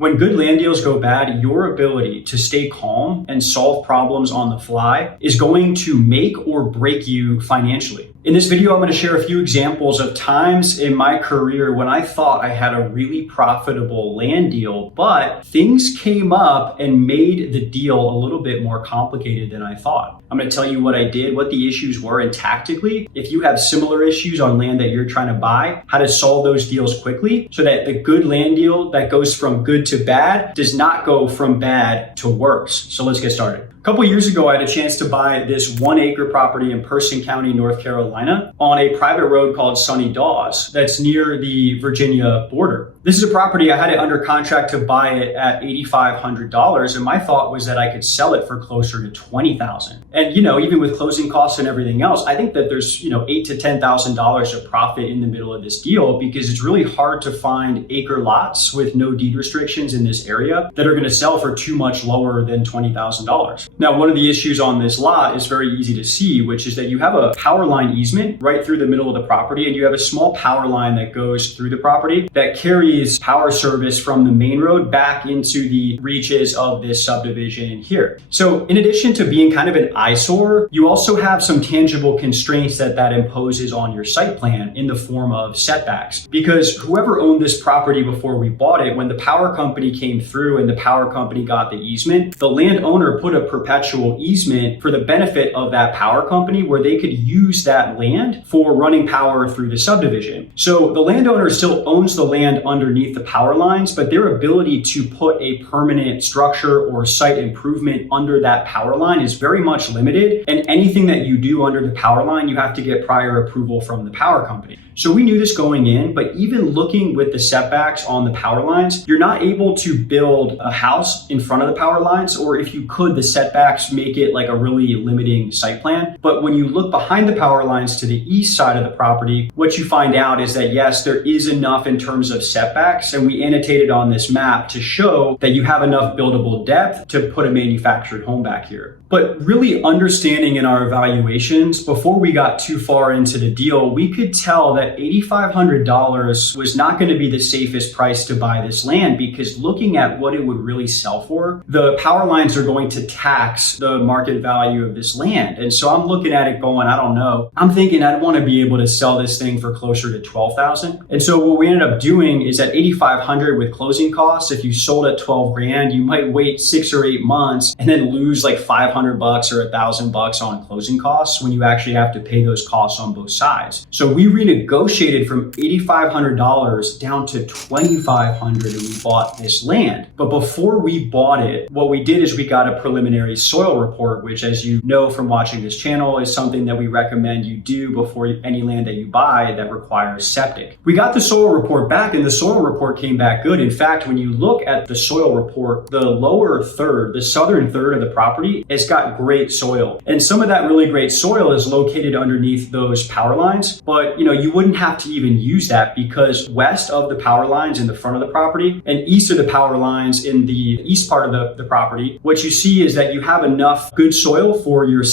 When good land deals go bad, your ability to stay calm and solve problems on the fly is going to make or break you financially. In this video, I'm going to share a few examples of times in my career when I thought I had a really profitable land deal, but things came up and made the deal a little bit more complicated than I thought. I'm going to tell you what I did, what the issues were, and tactically, if you have similar issues on land that you're trying to buy, how to solve those deals quickly so that the good land deal that goes from good to bad does not go from bad to worse. So let's get started. A couple years ago, I had a chance to buy this 1-acre property in Person County, North Carolina on a private road called Sonny, Dawes that's near the Virginia border. This is a property I had it under contract to buy it at $8,500, and my thought was that I could sell it for closer to $20,000. And even with closing costs and everything else, I think that there's $8,000 to $10,000 of profit in the middle of this deal because it's really hard to find acre lots with no deed restrictions in this area that are going to sell for too much lower than $20,000. Now, one of the issues on this lot is very easy to see, which is that you have a power line easement right through the middle of the property, and you have a small power line that goes through the property that carries power service from the main road back into the reaches of this subdivision here. So in addition to being kind of an eyesore, you also have some tangible constraints that imposes on your site plan in the form of setbacks. Because whoever owned this property before we bought it, when the power company came through and the power company got the easement, the landowner put a perpetual easement for the benefit of that power company where they could use that land for running power through the subdivision. So the landowner still owns the land underneath the power lines, but their ability to put a permanent structure or site improvement under that power line is very much limited. And anything that you do under the power line, you have to get prior approval from the power company. So we knew this going in, but even looking with the setbacks on the power lines, you're not able to build a house in front of the power lines, or if you could, the setbacks make it like a really limiting site plan. But when you look behind the power lines to the east side of the property, what you find out is that yes, there is enough in terms of setbacks, and we annotated on this map to show that you have enough buildable depth to put a manufactured home back here. But really understanding in our evaluations, before we got too far into the deal, we could tell that $8,500 was not going to be the safest price to buy this land, because looking at what it would really sell for, the power lines are going to tax the market value of this land. And so I'm looking at it going, I don't know. I'm thinking I'd want to be able to sell this thing for closer to $12,000. And so what we ended up doing is at $8,500 with closing costs, if you sold at 12 grand, you might wait 6 or 8 months and then lose like $500 or $1,000 on closing costs when you actually have to pay those costs on both sides. So we renegotiated from $8,500 down to $2,500 and we bought this land. But before we bought it, what we did is we got a preliminary soil report, which, as you know from watching this channel, is something that we recommend you do before any land that you buy that requires septic. We got the soil report back and the soil report came back good. In fact, when you look at the soil report, the lower third, the southern third of the property, it's got great soil. And some of that really great soil is located underneath those power lines. But you wouldn't have to even use that, because west of the power lines in the front of the property and east of the power lines in the east part of the property, what you see is that you have enough good soil for your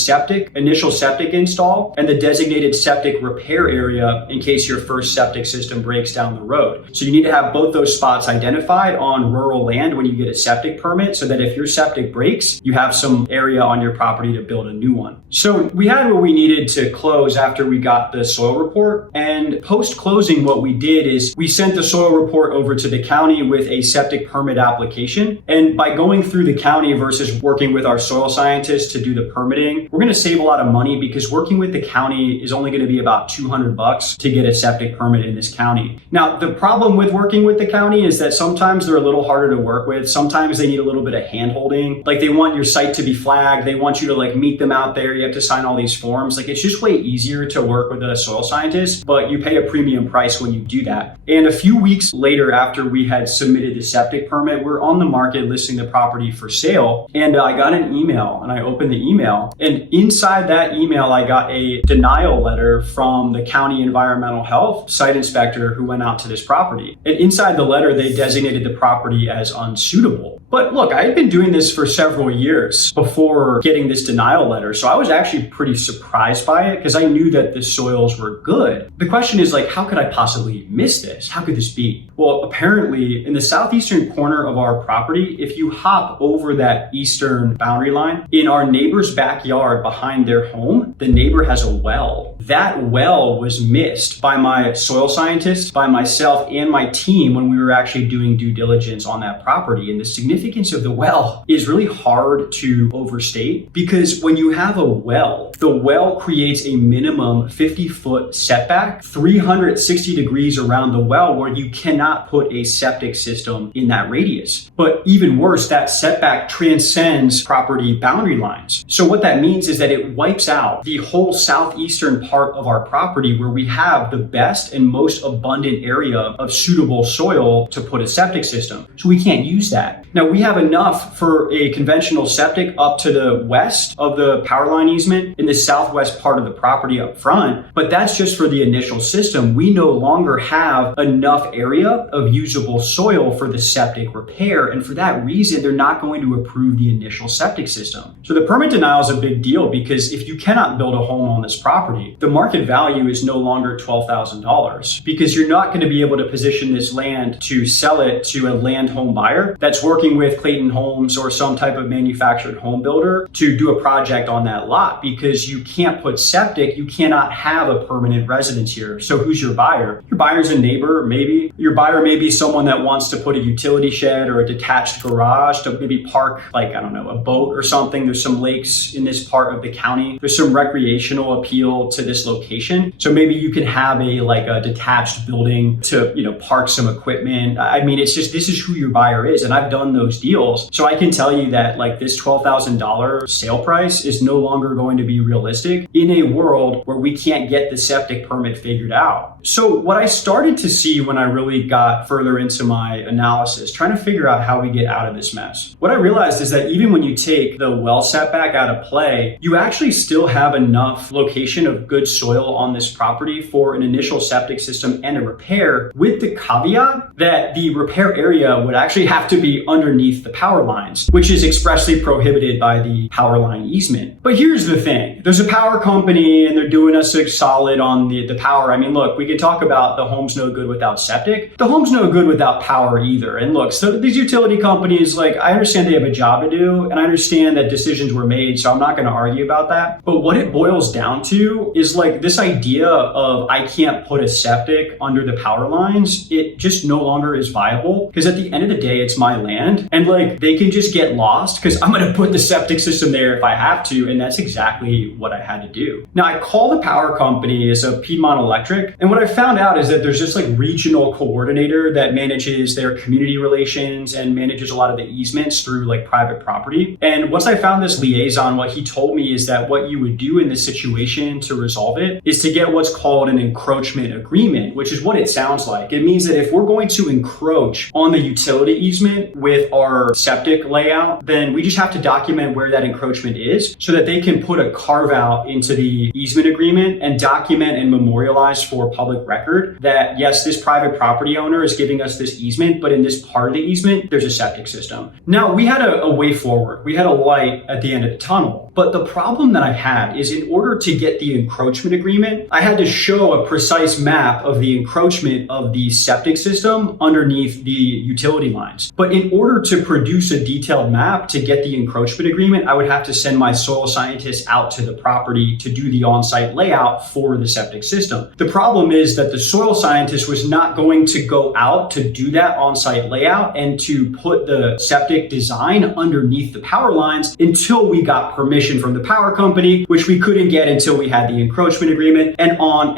initial septic install and the designated septic repair area in case your first septic system breaks down the road. So you need to have both those spots identified on rural land when you get a septic permit, so that if your septic breaks, you have some area on your property to build a new one. So we had what we needed to close after we got the soil report. And post-closing, what we did is we sent the soil report over to the county with a septic permit application. And by going through the county versus working with our soil scientists to do the permitting, we're going to save a lot of money, because working with the county is only going to be about $200 to get a septic permit in this county. Now, the problem with working with the county is that sometimes they're a little harder to work with. Sometimes they need a little bit of hand-holding. Like, they want your site to be flagged. They want you to meet them out there. You have to sign all these forms. It's just way easier to work with a soil scientist, but you pay a premium price when you do that. And a few weeks later, after we had submitted the septic permit, we're on the market listing the property for sale. And I got an email, and I opened the email, and inside that email, I got a denial letter from the county environmental health site inspector who went out to this property. And inside the letter, they designated the property as unsuitable. But look, I had been doing this for several years before getting this denial letter. So I was actually pretty surprised by it because I knew that the soils were good. The question is like, how could I possibly miss this? How could this be? Well, apparently in the southeastern corner of our property, if you hop over that eastern boundary line, in our neighbor's backyard behind their home, the neighbor has a well. That well was missed by my soil scientist, by myself, and my team when we were actually doing due diligence on that property. And the significance of the well is really hard to overstate because when you have a well, the well creates a minimum 50-foot setback, 360 degrees around the well, where you cannot put a septic system in that radius. But even worse, that setback transcends property boundary lines. So what that means is that it wipes out the whole southeastern part of our property where we have the best and most abundant area of suitable soil to put a septic system. So we can't use that. Now we have enough for a conventional septic up to the west of the power line easement in the southwest part of the property up front, but that's just for the initial system. We no longer have enough area of usable soil for the septic repair, and for that reason, they're not going to approve the initial septic system. So the permit denial is a big deal because if you cannot build a home on this property, the market value is no longer $12,000 because you're not going to be able to position this land to sell it to a land home buyer that's working with Clayton Homes or some type of manufactured home builder to do a project on that lot because you can't put septic, you cannot have a permanent residence here. So who's your buyer? Your buyer's a neighbor, maybe. Your buyer may be someone that wants to put a utility shed or a detached garage to maybe park, like, I don't know, a boat or something. There's some lakes in this part of the county. There's some recreational appeal to this location. So maybe you can have a detached building to, park some equipment. I mean, it's just, this is who your buyer is. And I've done those deals. So I can tell you that this $12,000 sale price is no longer going to be realistic in a world where we can't get the septic permit figured out. So what I started to see when I really got further into my analysis, trying to figure out how we get out of this mess, what I realized is that even when you take the well setback out of play, you actually still have enough location of good soil on this property for an initial septic system and a repair, with the caveat that the repair area would actually have to be underneath the power lines, which is expressly prohibited by the power line easement. But here's the thing. There's a power company and they're doing us a solid on the power. I mean, look, we can talk about the home's no good without septic. The home's no good without power either. And look, so these utility companies, I understand they have a job to do and I understand that decisions were made, so I'm not going to argue about that. But what it boils down to is this idea of I can't put a septic under the power lines, it just no longer is viable because at the end of the day, it's my land and they can just get lost because I'm going to put the septic system there if I have to. And that's exactly what I had to do. Now I call the power company as a Piedmont Electric. And what I found out is that there's this regional coordinator that manages their community relations and manages a lot of the easements through private property. And once I found this liaison, what he told me is that what you would do in this situation to resolve it is to get what's called an encroachment agreement, which is what it sounds like. It means that if we're going to encroach on the utility easement with our septic layout, then we just have to document where that encroachment is so that they can put a carve out into the easement agreement and document and memorialize for public record that yes, this private property owner is giving us this easement, but in this part of the easement, there's a septic system. Now we had a way forward. We had a light at the end of the tunnel. But the problem that I had is in order to get the encroachment agreement, I had to show a precise map of the encroachment of the septic system underneath the utility lines. But in order to produce a detailed map to get the encroachment agreement, I would have to send my soil scientist out to the property to do the on-site layout for the septic system. The problem is that the soil scientist was not going to go out to do that on-site layout and to put the septic design underneath the power lines until we got permission from the power company, which we couldn't get until we had the encroachment agreement, and on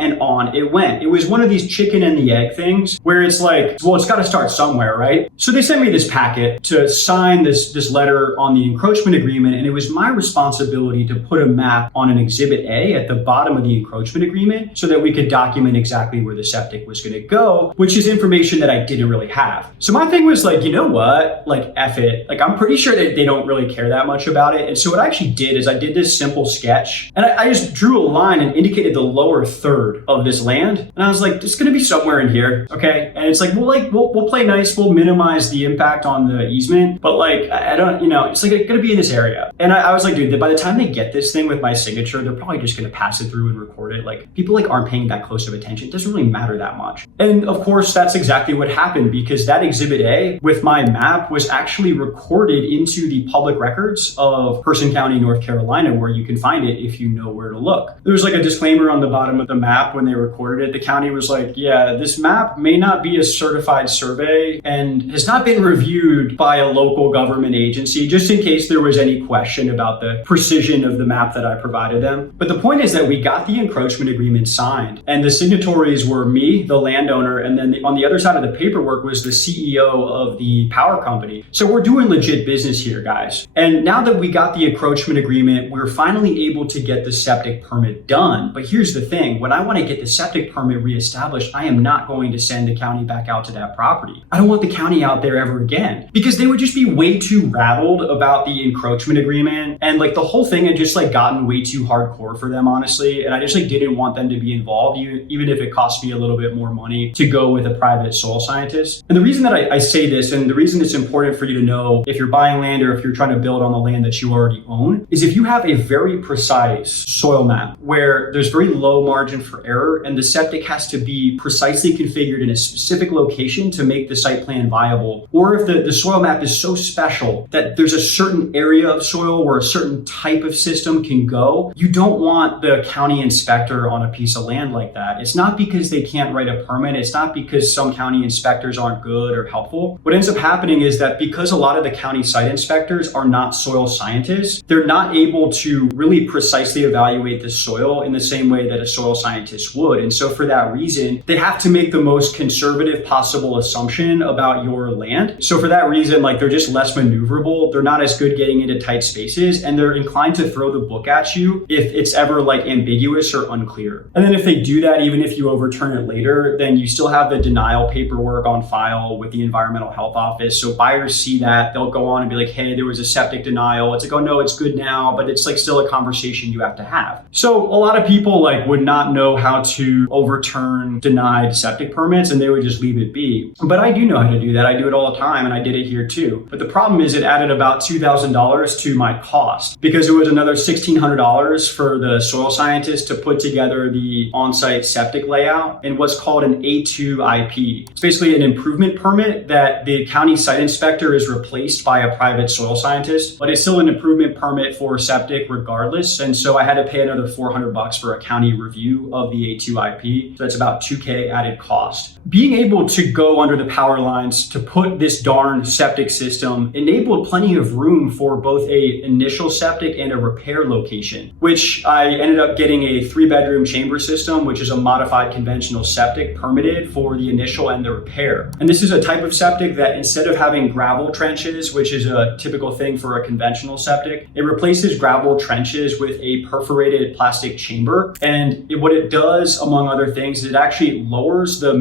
it went. It was one of these chicken and the egg things where it's well, it's got to start somewhere, right? So they sent me this packet to sign this letter on the encroachment agreement, and it was my responsibility to put a map on an exhibit A at the bottom of the encroachment agreement so that we could document exactly where the septic was going to go, which is information that I didn't really have. So my thing was you know what? F it. I'm pretty sure that they don't really care that much about it. And so what I actually did is I did this simple sketch and I just drew a line and indicated the lower third of this land. And I was like, it's going to be somewhere in here. Okay. And it's like, we'll play nice. We'll minimize the impact on the easement, but like, I don't, it's like going to be in this area. And I was like, dude, by the time they get this thing with my signature, they're probably just going to pass it through and record it. Like people like aren't paying that close of attention. It doesn't really matter that much. And of course, that's exactly what happened, because that exhibit A with my map was actually recorded into the public records of Person County, North Carolina, where you can find it if you know where to look. There was like a disclaimer on the bottom of the map when they recorded it. The county was like, yeah, this map may not be a certified survey and has not been reviewed by a local government agency, just in case there was any question about the precision of the map that I provided them. But the point is that we got the encroachment agreement signed, and the signatories were me, the landowner, and then on the other side of the paperwork was the CEO of the power company. So we're doing legit business here, guys. And now that we got the encroachment agreement, we're finally able to get the septic permit done. But here's the thing, when I want to get the septic permit reestablished, I am not going to send the county back out to that property. I don't want the county out there ever again, because they would just be way too rattled about the encroachment agreement. And like the whole thing had just like gotten way too hardcore for them, honestly. And I just like didn't want them to be involved, even if it cost me a little bit more money to go with a private soil scientist. And the reason that I say this, and the reason it's important for you to know if you're buying land or if you're trying to build on the land that you already own, is if you have a very precise soil map where there's very low margin for error and the septic has to be precisely configured in a specific location to make the site plan viable, or if the soil map is so special that there's a certain area of soil where a certain type of system can go, you don't want the county inspector on a piece of land like that. It's not because they can't write a permit. It's not because some county inspectors aren't good or helpful. What ends up happening is that because a lot of the county site inspectors are not soil scientists, they're not able to really precisely evaluate the soil in the same way that a soil scientist would. And so for that reason, they have to make the most conservative possible assumption about your land. So for that reason, like they're just less maneuverable. They're not as good getting into tight spaces, and they're inclined to throw the book at you if it's ever like ambiguous or unclear. And then if they do that, even if you overturn it later, then you still have the denial paperwork on file with the environmental health office. So buyers see that, they'll go on and be like, hey, there was a septic denial. It's like, oh no, it's good now, but it's like still a conversation you have to have. So a lot of people like would not know how to overturn denied septic permits, and they would just leave it be. But I do know how to do that. I do it all the time, and I did it here too. But the problem is it added about $2,000 to my cost, because it was another $1,600 for the soil scientist to put together the on-site septic layout in what's called an A2 IP. It's basically an improvement permit that the county site inspector is replaced by a private soil scientist, but it's still an improvement permit for septic regardless. And so I had to pay another $400 for a county review of the A2 IP. So that's about $2K added cost. Being able to go under the power lines to put this darn septic system enabled plenty of room for both a initial septic and a repair location, which I ended up getting a 3-bedroom chamber system, which is a modified conventional septic permitted for the initial and the repair. And this is a type of septic that instead of having gravel trenches, which is a typical thing for a conventional septic, it replaces gravel trenches with a perforated plastic chamber. And what it does, among other things, is it actually lowers the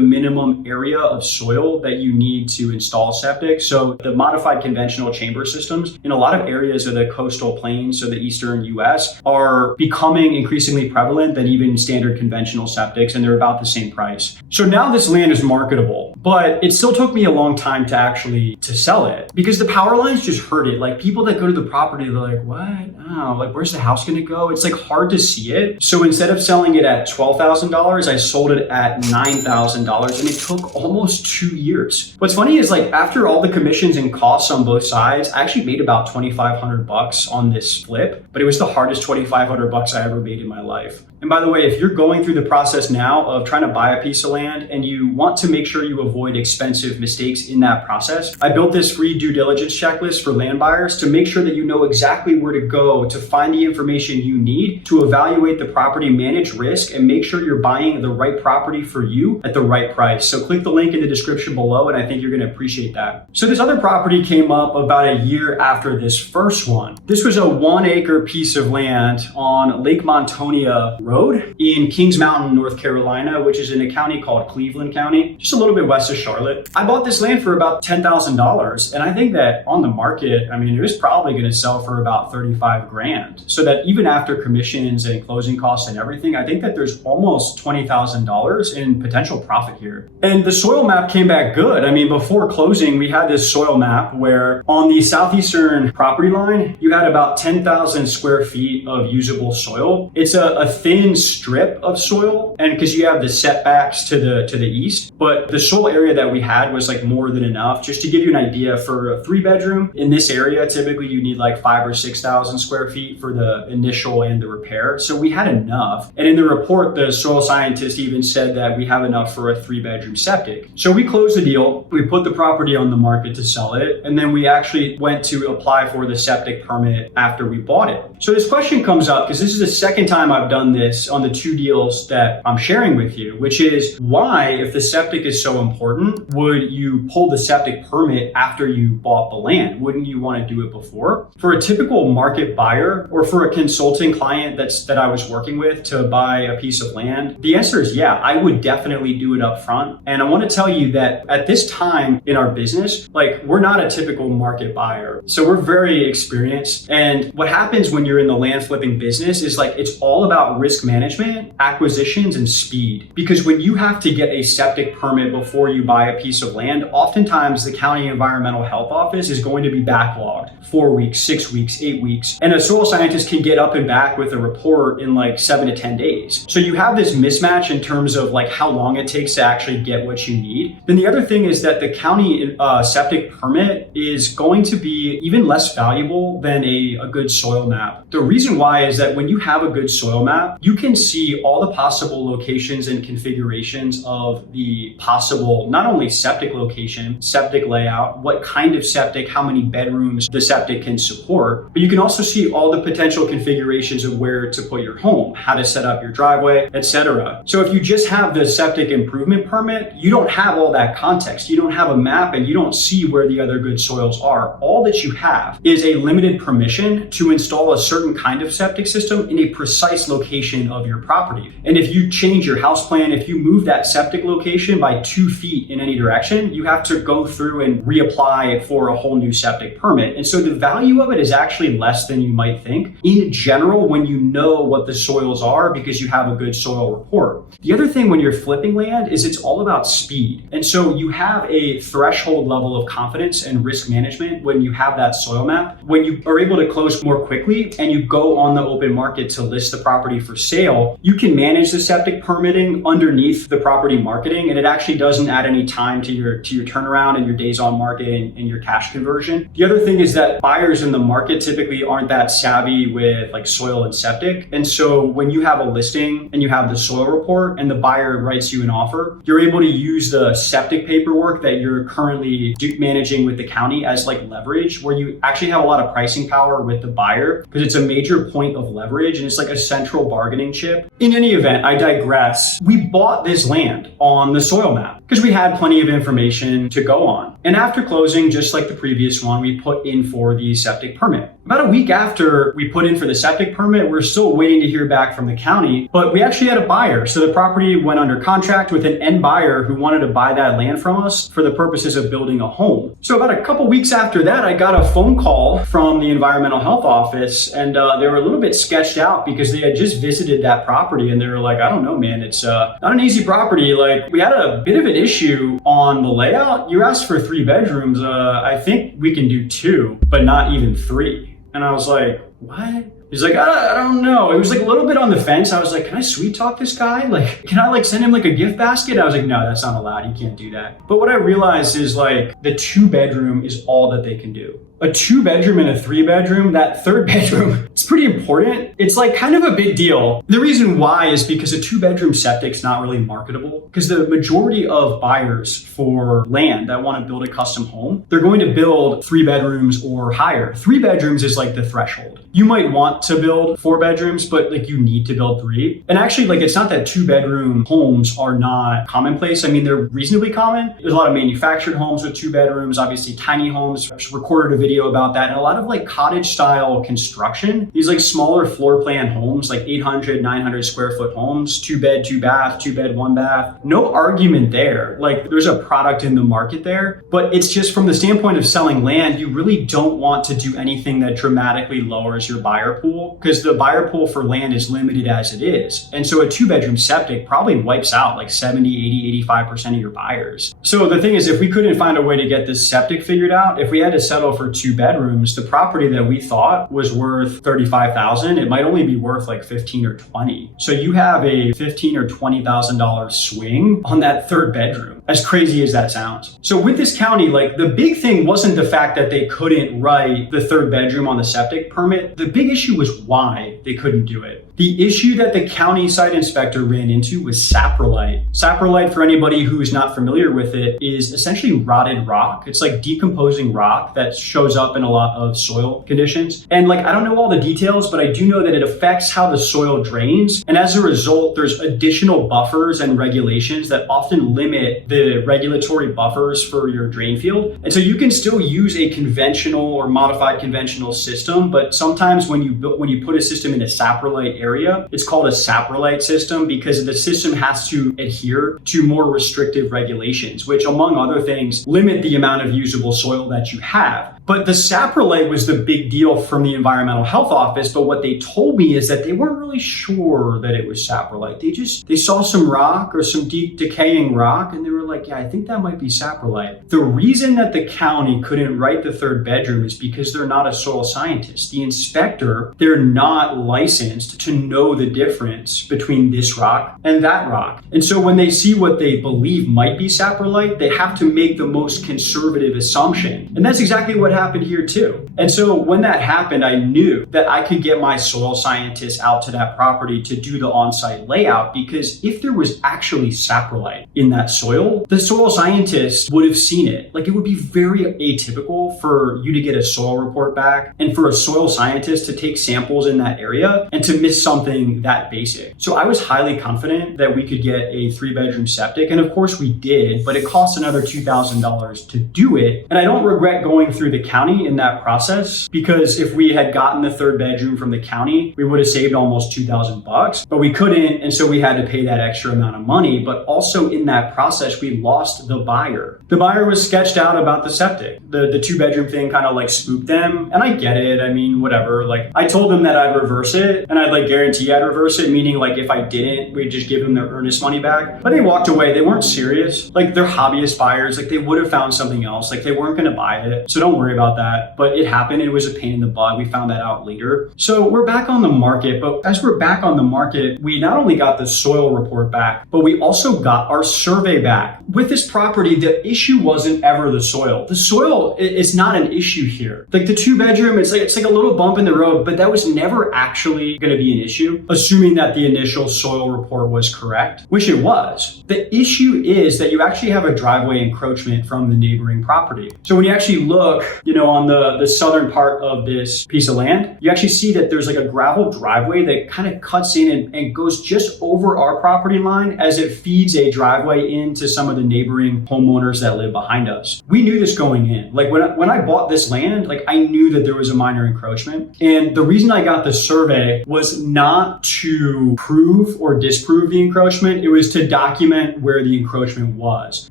minimum area of soil that you need to install septic. So the modified conventional chamber systems in a lot of areas of the coastal plains, so the eastern US, are becoming increasingly prevalent than even standard conventional septics, and they're about the same price. So now this land is marketable, but it still took me a long time to sell it, because the power lines just hurt it. Like people that go to the property, they're like, what? Oh, like where's the house gonna go? It's like hard to see it. So instead of selling it at $12,000, I sold it at $9,000, and it took almost 2 years. What's funny is like after all the commissions and costs on both sides, I actually made about $2,500 on this flip, but it was the hardest $2,500 I ever made in my life. And by the way, if you're going through the process now of trying to buy a piece of land and you want to make sure you avoid expensive mistakes in that process, I built this free due diligence checklist for land buyers to make sure that you know exactly where to go to find the information you need to evaluate the property, manage risk, and make sure you're buying the right property for you at the right price. So click the link in the description below, and I think you're going to appreciate that. So this other property came up about a year after this first one. This was a 1-acre piece of land on Lake Montonia Road in Kings Mountain, North Carolina, which is in a county called Cleveland County, just a little bit west west of Charlotte. I bought this land for about $10,000. And I think that on the market, I mean, it was probably going to sell for about 35 grand. So that even after commissions and closing costs and everything, I think that there's almost $20,000 in potential profit here. And the soil map came back good. I mean, before closing, we had this soil map where on the southeastern property line, you had about 10,000 square feet of usable soil. It's a thin strip of soil, and because you have the setbacks to the east, but the soil area that we had was like more than enough. Just to give you an idea, for a 3-bedroom in this area, typically you need like 5,000 or 6,000 square feet for the initial and the repair. So we had enough. And in the report, the soil scientist even said that we have enough for a 3-bedroom septic. So we closed the deal. We put the property on the market to sell it. And then we actually went to apply for the septic permit after we bought it. So this question comes up because this is the second time I've done this on the 2 deals that I'm sharing with you, which is why, if the septic is so important, would you pull the septic permit after you bought the land? Wouldn't you want to do it before? For a typical market buyer or for a consulting client that I was working with to buy a piece of land, the answer is yeah, I would definitely do it up front. And I want to tell you that at this time in our business, like, we're not a typical market buyer. So we're very experienced. And what happens when you're in the land flipping business is like, it's all about risk management, acquisitions, and speed. Because when you have to get a septic permit before you buy a piece of land, oftentimes the county environmental health office is going to be backlogged 4 weeks, 6 weeks, 8 weeks. And a soil scientist can get up and back with a report in like 7 to 10 days. So you have this mismatch in terms of like how long it takes to actually get what you need. Then the other thing is that the county septic permit is going to be even less valuable than a good soil map. The reason why is that when you have a good soil map, you can see all the possible locations and configurations of the possible, not only septic location, septic layout, what kind of septic, how many bedrooms the septic can support, but you can also see all the potential configurations of where to put your home, how to set up your driveway, etc. So if you just have the septic improvement permit, you don't have all that context. You don't have a map and you don't see where the other good soils are. All that you have is a limited permission to install a certain kind of septic system in a precise location of your property. And if you change your house plan, if you move that septic location by 2 feet in any direction, you have to go through and reapply for a whole new septic permit. And so the value of it is actually less than you might think in general when you know what the soils are because you have a good soil report. The other thing when you're flipping land is it's all about speed. And so you have a threshold level of confidence and risk management when you have that soil map. When you are able to close more quickly and you go on the open market to list the property for sale, you can manage the septic permitting underneath the property marketing, and it actually doesn't add any time to your turnaround and your days on market and your cash conversion. The other thing is that buyers in the market typically aren't that savvy with like soil and septic. And so when you have a listing and you have the soil report and the buyer writes you an offer, you're able to use the septic paperwork that you're currently managing with the county as like leverage, where you actually have a lot of pricing power with the buyer because it's a major point of leverage and it's like a central bargaining chip. In any event, I digress. We bought this land on the soil map because we had plenty of information to go on. And after closing, just like the previous one, we put in for the septic permit. About a week after we put in for the septic permit, we're still waiting to hear back from the county, but we actually had a buyer. So the property went under contract with an end buyer who wanted to buy that land from us for the purposes of building a home. So about a couple weeks after that, I got a phone call from the environmental health office, and they were a little bit sketched out because they had just visited that property and they were like, I don't know, man, it's not an easy property. Like, we had a bit of an issue on the layout. You asked for 3 bedrooms. I think we can do 2, but not even 3. And I was like, what? He's like, I don't know. It was like a little bit on the fence. I was like, can I sweet talk this guy? Like, can I like send him like a gift basket? I was like, no, that's not allowed. You can't do that. But what I realized is like the 2-bedroom is all that they can do. A 2-bedroom and a 3-bedroom, that 3rd bedroom, it's pretty important. It's like kind of a big deal. The reason why is because a 2-bedroom septic's not really marketable because the majority of buyers for land that want to build a custom home, they're going to build 3 bedrooms or higher. 3 bedrooms is like the threshold. You might want to build 4 bedrooms, but like you need to build 3. And actually, like it's not that 2-bedroom homes are not commonplace. I mean, they're reasonably common. There's a lot of manufactured homes with 2 bedrooms, obviously tiny homes. I just recorded a video about that, and a lot of like cottage style construction. These like smaller floor plan homes, like 800, 900 square foot homes, 2 bed, 2 bath, 2 bed, 1 bath. No argument there. Like there's a product in the market there, but it's just from the standpoint of selling land, you really don't want to do anything that dramatically lowers your buyer pool, because the buyer pool for land is limited as it is. And so a 2-bedroom septic probably wipes out like 70, 80, 85% of your buyers. So the thing is, if we couldn't find a way to get this septic figured out, if we had to settle for 2 bedrooms, the property that we thought was worth $35,000, it might only be worth like 15 or 20. So you have a $15,000 or $20,000 swing on that 3rd bedroom, as crazy as that sounds. So with this county, like the big thing wasn't the fact that they couldn't write the 3rd bedroom on the septic permit. The big issue was why they couldn't do it. The issue that the county site inspector ran into was saprolite. Saprolite, for anybody who is not familiar with it, is essentially rotted rock. It's like decomposing rock that shows up in a lot of soil conditions. And like, I don't know all the details, but I do know that it affects how the soil drains. And as a result, there's additional buffers and regulations that often limit the regulatory buffers for your drain field. And so you can still use a conventional or modified conventional system, but sometimes when you put a system in a saprolite area, it's called a saprolite system because the system has to adhere to more restrictive regulations, which among other things limit the amount of usable soil that you have. But the saprolite was the big deal from the environmental health office. But what they told me is that they weren't really sure that it was saprolite. They saw some rock or some decaying rock, and they were like, yeah, I think that might be saprolite. The reason that the county couldn't write the 3rd bedroom is because they're not a soil scientist. The inspector, they're not licensed to know the difference between this rock and that rock. And so when they see what they believe might be saprolite, they have to make the most conservative assumption. And that's exactly what happened here too. And so when that happened, I knew that I could get my soil scientists out to that property to do the on-site layout, because if there was actually saprolite in that soil, the soil scientists would have seen it. Like it would be very atypical for you to get a soil report back and for a soil scientist to take samples in that area and to miss something that basic. So I was highly confident that we could get a 3-bedroom septic. And of course we did, but it cost another $2,000 to do it. And I don't regret going through the county in that process, because if we had gotten the 3rd bedroom from the county, we would have saved almost $2,000, but we couldn't. And so we had to pay that extra amount of money. But also in that process, we lost the buyer. The buyer was sketched out about the septic. The 2-bedroom thing kind of like spooked them. And I get it. I mean, whatever. Like I told them that I'd reverse it, and I'd like guarantee I'd reverse it, meaning like if I didn't, we'd just give them their earnest money back. But they walked away. They weren't serious. Like they're hobbyist buyers. Like they would have found something else. Like they weren't going to buy it. So don't worry about that. But it happened. It was a pain in the butt. We found that out later. So we're back on the market. But as we're back on the market, we not only got the soil report back, but we also got our survey back. With this property, the issue wasn't ever the soil. The soil is not an issue here. Like the 2-bedroom, it's like a little bump in the road, but that was never actually going to be an issue, assuming that the initial soil report was correct, which it was. The issue is that you actually have a driveway encroachment from the neighboring property. So when you actually look, on the southern part of this piece of land, you actually see that there's like a gravel driveway that kind of cuts in and goes just over our property line as it feeds a driveway into some of the neighboring homeowners that live behind us. We knew this going in. Like when I bought this land, like I knew that there was a minor encroachment. And the reason I got the survey was not to prove or disprove the encroachment. It was to document where the encroachment was.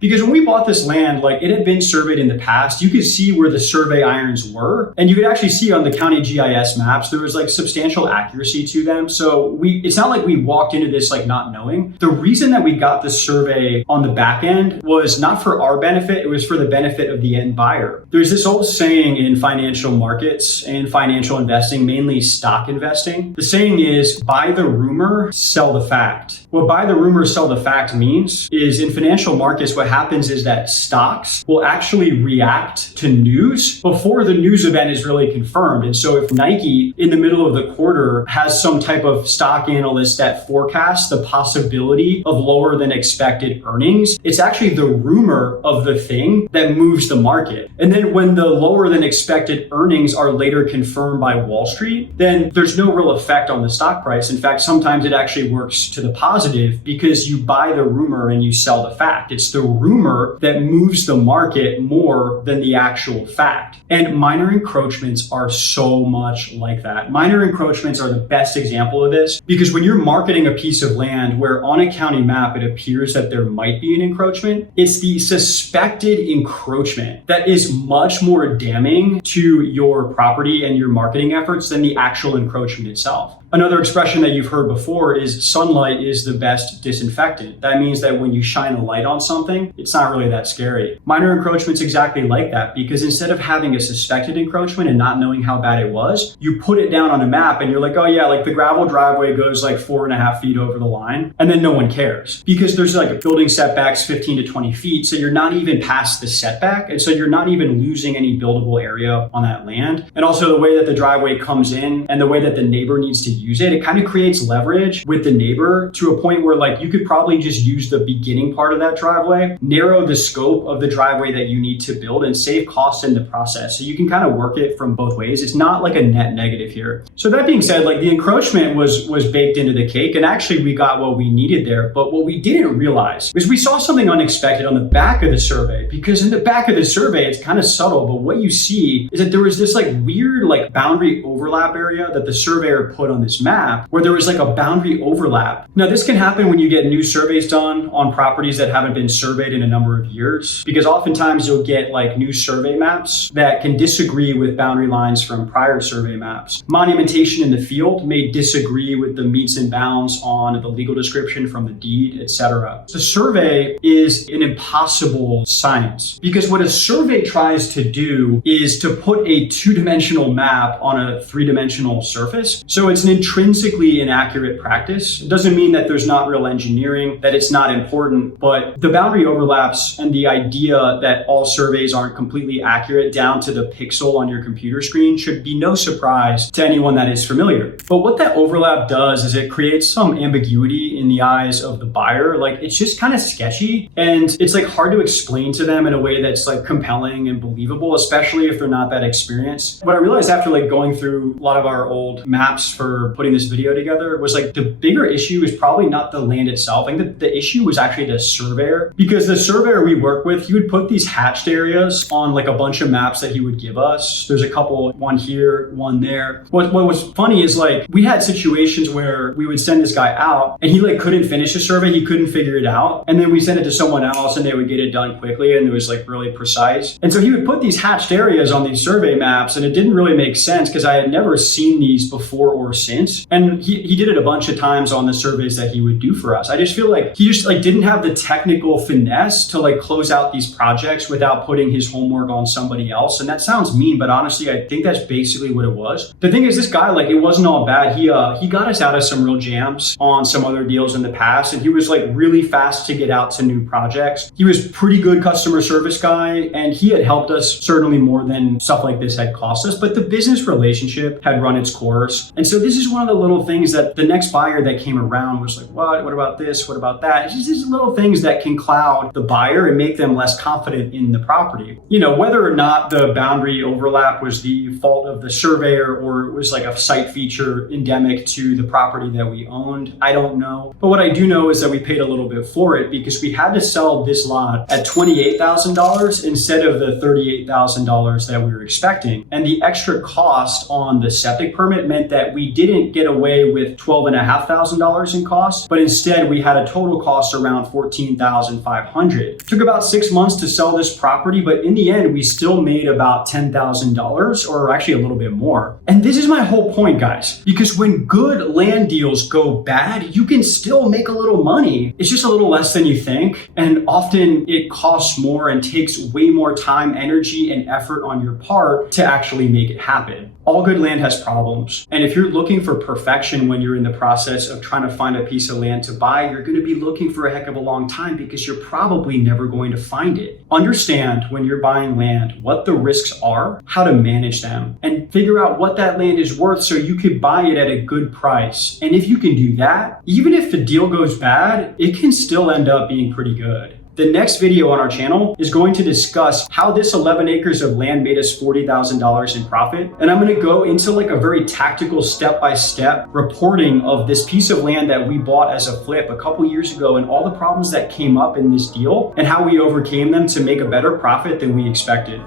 Because when we bought this land, like it had been surveyed in the past, you could see where the survey irons were. And you could actually see on the county GIS maps, there was like substantial accuracy to them. So it's not like we walked into this like not knowing. The reason that we got the survey on the back end was not for our benefit, it was for the benefit of the end buyer. There's this old saying in financial markets and financial investing, mainly stock investing. The saying is buy the rumor, sell the fact. What buy the rumor, sell the fact means is in financial markets, what happens is that stocks will actually react to news news before the news event is really confirmed. And so if Nike in the middle of the quarter has some type of stock analyst that forecasts the possibility of lower than expected earnings, it's actually the rumor of the thing that moves the market. And then when the lower than expected earnings are later confirmed by Wall Street, then there's no real effect on the stock price. In fact, sometimes it actually works to the positive because you buy the rumor and you sell the fact. It's the rumor that moves the market more than the actual fact. And minor encroachments are so much like that. Minor encroachments are the best example of this because when you're marketing a piece of land where on a county map it appears that there might be an encroachment, it's the suspected encroachment that is much more damning to your property and your marketing efforts than the actual encroachment itself. Another expression that you've heard before is sunlight is the best disinfectant. That means that when you shine a light on something, it's not really that scary. Minor encroachment's exactly like that because instead of having a suspected encroachment and not knowing how bad it was, you put it down on a map and you're like, oh yeah, like the gravel driveway goes like 4.5 feet over the line, and then no one cares because there's like building setbacks 15 to 20 feet. So you're not even past the setback. And so you're not even losing any buildable area on that land. And also the way that the driveway comes in and the way that the neighbor needs to use it kind of creates leverage with the neighbor to a point where like you could probably just use the beginning part of that driveway, narrow the scope of the driveway that you need to build and save costs in the process. So you can kind of work it from both ways. It's not like a net negative here. So that being said, like the encroachment was baked into the cake and actually we got what we needed there. But what we didn't realize is we saw something unexpected on the back of the survey because in the back of the survey, it's kind of subtle, but what you see is that there was this like weird like boundary overlap area that the surveyor put on this map where there was like a boundary overlap. Now this can happen when you get new surveys done on properties that haven't been surveyed in a number of years because oftentimes you'll get like new survey maps that can disagree with boundary lines from prior survey maps. Monumentation in the field may disagree with the meets and bounds on the legal description from the deed, etc. The survey is an impossible science because what a survey tries to do is to put a two-dimensional map on a three-dimensional surface. So it's an intrinsically inaccurate practice. It doesn't mean that there's not real engineering, that it's not important, but the boundary overlaps and the idea that all surveys aren't completely accurate down to the pixel on your computer screen should be no surprise to anyone that is familiar. But what that overlap does is it creates some ambiguity in the eyes of the buyer. Like it's just kind of sketchy and it's like hard to explain to them in a way that's like compelling and believable, especially if they're not that experienced. What I realized after like going through a lot of our old maps for putting this video together was like the bigger issue is probably not the land itself. I think that the issue was actually the surveyor because the surveyor we work with, he would put these hatched areas on like a bunch of maps that he would give us. There's a couple, one here, one there. What was funny is like we had situations where we would send this guy out and he like couldn't finish a survey. He couldn't figure it out. And then we sent it to someone else and they would get it done quickly and it was like really precise. And so he would put these hatched areas on these survey maps and it didn't really make sense because I had never seen these before or since. And he did it a bunch of times on the surveys that he would do for us. I just feel like he just like didn't have the technical finesse to like close out these projects without putting his homework on somebody else. And that sounds mean, but honestly, I think that's basically what it was. The thing is, this guy, like, it wasn't all bad. He got us out of some real jams on some other deals in the past, and he was like really fast to get out to new projects. He was pretty good customer service guy, and he had helped us certainly more than stuff like this had cost us, but the business relationship had run its course. And so this is one of the little things that the next buyer that came around was like, what about this? What about that? It's just these little things that can cloud the buyer and make them less confident in the property. You know, whether or not the boundary overlap was the fault of the surveyor or it was like a site feature endemic to the property that we owned, I don't know. But what I do know is that we paid a little bit for it because we had to sell this lot at $28,000 instead of the $38,000 that we were expecting. And the extra cost on the septic permit meant that we didn't get away with $12,500 in cost, but instead we had a total cost around $14,500. It took about 6 months to sell this property, but in the end, we still made about $10,000 or actually a little bit more. And this is my whole point, guys, because when good land deals go bad, you can still make a little money. It's just a little less than you think. And often it costs more and takes way more time, energy, and effort on your part to actually make it happen. All good land has problems. And if you're looking looking for perfection when you're in the process of trying to find a piece of land to buy, you're going to be looking for a heck of a long time because you're probably never going to find it. Understand when you're buying land what the risks are, how to manage them, and figure out what that land is worth so you could buy it at a good price. And if you can do that, even if the deal goes bad, it can still end up being pretty good. The next video on our channel is going to discuss how this 11 acres of land made us $40,000 in profit. And I'm going to go into like a very tactical step-by-step reporting of this piece of land that we bought as a flip a couple years ago and all the problems that came up in this deal and how we overcame them to make a better profit than we expected.